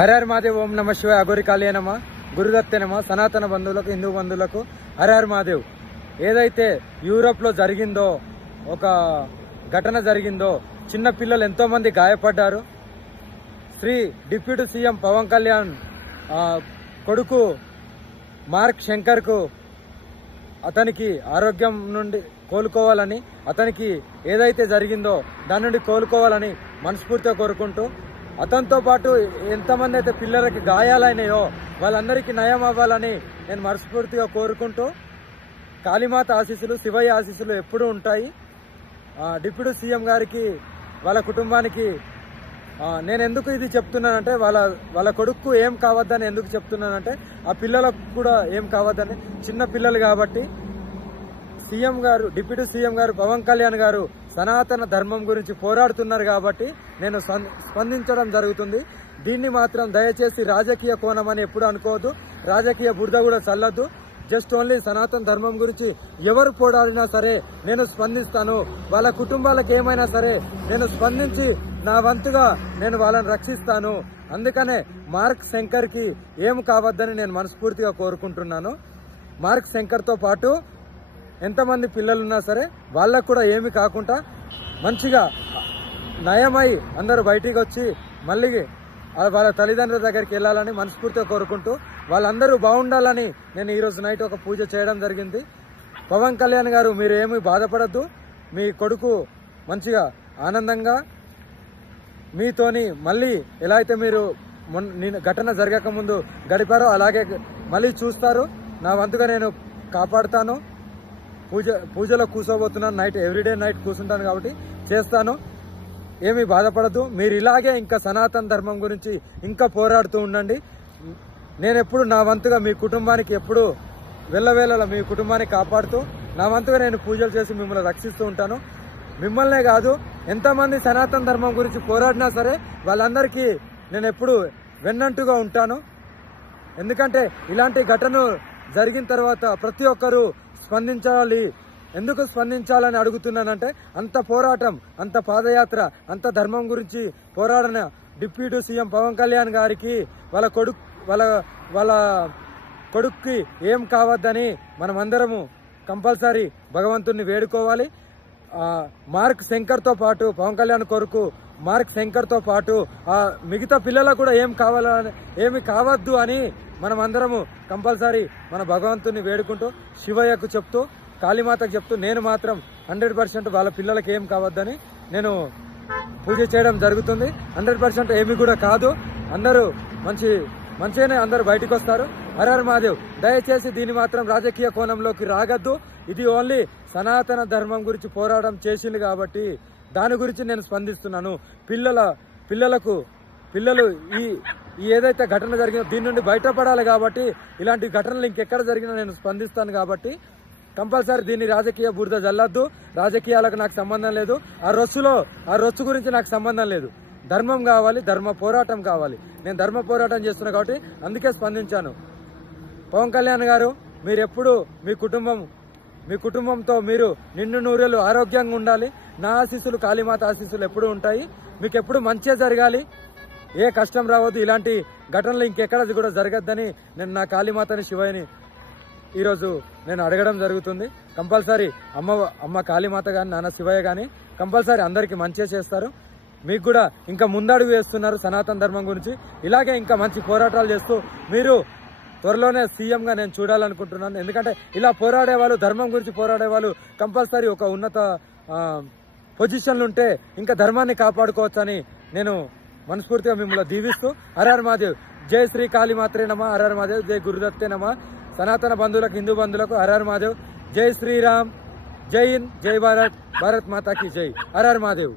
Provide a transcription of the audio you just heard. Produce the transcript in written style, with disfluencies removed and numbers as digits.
హర హర మహాదేవ్. ఓం నమ శివాయ. అఘోరి కాళీయ నమ, గురుదత్తే నమ. సనాతన బంధువులకు, హిందూ బంధువులకు హర హర మహాదేవ్. ఏదైతే యూరోప్లో జరిగిందో, ఒక ఘటన జరిగిందో, చిన్న పిల్లలు ఎంతోమంది గాయపడ్డారు. శ్రీ డిప్యూటీ సీఎం పవన్ కళ్యాణ్ కొడుకు మార్క్ శంకర్కు అతనికి ఆరోగ్యం నుండి కోలుకోవాలని, అతనికి ఏదైతే జరిగిందో దాని నుండి కోలుకోవాలని మనస్ఫూర్తిగా కోరుకుంటూ, అతనితో పాటు ఎంతమంది అయితే పిల్లలకి గాయాలైనాయో వాళ్ళందరికీ నయం అవ్వాలని నేను మనస్ఫూర్తిగా కోరుకుంటూ, కాళీమాత ఆశీస్సులు, శివయ్య ఆశీస్సులు ఎప్పుడూ ఉంటాయి. డిప్యూటీ సీఎం గారికి, వాళ్ళ కుటుంబానికి నేను ఎందుకు ఇది చెప్తున్నానంటే, వాళ్ళ కొడుకు ఏం కావద్దని ఎందుకు చెప్తున్నానంటే, ఆ పిల్లలకు కూడా ఏం కావద్దని. చిన్న పిల్లలు కాబట్టి సీఎం గారు, డిప్యూటీ సీఎం గారు పవన్ కళ్యాణ్ గారు సనాతన ధర్మం గురించి పోరాడుతున్నారు కాబట్టి నేను స్పందించడం జరుగుతుంది. దీన్ని మాత్రం దయచేసి రాజకీయ కోణం అని ఎప్పుడు అనుకోవద్దు. రాజకీయ బురద కూడా చల్లద్దు. జస్ట్ ఓన్లీ సనాతన ధర్మం గురించి ఎవరు పోరాడినా సరే నేను స్పందిస్తాను. వాళ్ళ కుటుంబాలకు ఏమైనా సరే నేను స్పందించి నా వంతుగా నేను వాళ్ళని రక్షిస్తాను. అందుకనే మార్క్ శంకర్కి ఏం కావద్దని నేను మనస్ఫూర్తిగా కోరుకుంటున్నాను. మార్క్ శంకర్తో పాటు ఎంతమంది పిల్లలున్నా సరే వాళ్ళకు కూడా ఏమి కాకుండా మంచిగా నయమై అందరూ బయటికి వచ్చి మళ్ళీ వాళ్ళ తల్లిదండ్రుల దగ్గరికి వెళ్ళాలని మనస్ఫూర్తిగా కోరుకుంటూ, వాళ్ళందరూ బాగుండాలని నేను ఈరోజు నైట్ ఒక పూజ చేయడం జరిగింది. పవన్ కళ్యాణ్ గారు, మీరు ఏమీ బాధపడద్దు. మీ కొడుకు మంచిగా ఆనందంగా మీతోని మళ్ళీ ఎలా అయితే మీరు ఘటన జరగకముందు గడిపారో అలాగే మళ్ళీ చూస్తారు. నా వంతుగా నేను కాపాడుతాను. పూజలో కూర్చోబోతున్నాను. నైట్ ఎవ్రీడే నైట్ కూర్చుంటాను కాబట్టి చేస్తాను. ఏమీ బాధపడద్దు. మీరు ఇలాగే ఇంకా సనాతన ధర్మం గురించి ఇంకా పోరాడుతూ ఉండండి. నేను ఎప్పుడు నా వంతుగా మీ కుటుంబానికి ఎప్పుడు వెళ్ళవేళలా మీ కుటుంబాన్ని కాపాడుతూ నా వంతుగా నేను పూజలు చేసి మిమ్మల్ని రక్షిస్తూ ఉంటాను. మిమ్మల్నే కాదు, ఎంతమంది సనాతన ధర్మం గురించి పోరాడినా సరే వాళ్ళందరికీ నేను ఎప్పుడు వెన్నంటుగా ఉంటాను. ఎందుకంటే ఇలాంటి ఘటన జరిగిన తర్వాత ప్రతి ఒక్కరూ స్పందించాలి. ఎందుకు స్పందించాలని అడుగుతున్నానంటే, అంత పోరాటం, అంత పాదయాత్ర, అంత ధర్మం గురించి పోరాడిన డిప్యూటీ సీఎం పవన్ కళ్యాణ్ గారికి వాళ్ళ కొడుక్కి ఏం కావద్దని మనమందరము కంపల్సరీ భగవంతుడిని వేడుకోవాలి. మార్క్ శంకర్తో పాటు, పవన్ కళ్యాణ్ కొడుకు మార్క్ శంకర్తో పాటు మిగతా పిల్లలకు కూడా ఏమి కావద్దు అని మనమందరము కంపల్సరీ మన భగవంతుని వేడుకుంటూ, శివయ్యకు చెప్తూ, కాళీమాతకు చెప్తూ, నేను మాత్రం 100% వాళ్ళ పిల్లలకి ఏం కావద్దని నేను పూజ చేయడం జరుగుతుంది. 100% ఏమి కూడా కాదు. అందరూ మంచిగానే అందరూ బయటకు వస్తారు. హర హర మహాదేవ్. దయచేసి దీన్ని మాత్రం రాజకీయ కోణంలోకి రాగద్దు. ఇది ఓన్లీ సనాతన ధర్మం గురించి పోరాటం చేసింది కాబట్టి దాని గురించి నేను స్పందిస్తున్నాను. పిల్లలు ఈ ఏదైతే ఘటన జరిగిందో దీని నుండి బయటపడాలి కాబట్టి, ఇలాంటి ఘటనలు ఇంకెక్కడ జరిగినా నేను స్పందిస్తాను కాబట్టి కంపల్సరీ దీన్ని రాజకీయ బురద జల్లద్దు. రాజకీయాలకు నాకు సంబంధం లేదు. ఆ రొచ్చు గురించి నాకు సంబంధం లేదు. ధర్మం కావాలి, ధర్మ పోరాటం కావాలి. నేను ధర్మ పోరాటం చేస్తున్నా కాబట్టి అందుకే స్పందించాను. పవన్ కళ్యాణ్ గారు, మీరు ఎప్పుడు మీ కుటుంబంతో మీరు నిండు నూరేళ్ళు ఆరోగ్యంగా ఉండాలి. నా ఆశీస్సులు, కాళీమాత ఆశీస్సులు ఎప్పుడూ ఉంటాయి. మీకు ఎప్పుడు మంచిగా జరగాలి, ఏ కష్టం రావద్దు. ఇలాంటి ఘటనలు ఇంకెక్కడ కూడా జరగద్దని నేను నా కాళీమాతని, శివయ్యని ఈరోజు నేను అడగడం జరుగుతుంది. కంపల్సరీ అమ్మ కాళీమాత కానీ, నాన్న శివయ్య కానీ కంపల్సరీ అందరికీ మంచిగా చేస్తారు. మీకు కూడా ఇంకా ముందడుగు వేస్తున్నారు సనాతన ధర్మం గురించి. ఇలాగే ఇంకా మంచి పోరాటాలు చేస్తూ మీరు త్వరలోనే సీఎంగా నేను చూడాలనుకుంటున్నాను. ఎందుకంటే ఇలా పోరాడేవాళ్ళు, ధర్మం గురించి పోరాడేవాళ్ళు కంపల్సరీ ఒక ఉన్నత పొజిషన్లు ఉంటే ఇంకా ధర్మాన్ని కాపాడుకోవచ్చని నేను మనస్ఫూర్తిగా మిమ్మల్ని దీవిస్తూ, హర హర మహాదేవ్. జై శ్రీ కాళీమాత్రే నమ. హర హర మహాదేవ్. జై గురుదత్తే నమ. సనాతన బంధువులకు, హిందూ బంధువులకు హర హర మహాదేవ్. జై శ్రీరామ్. జై హింద్. జై భారత్. భారత్ మాతాకి జై. హర హర మహాదేవ్.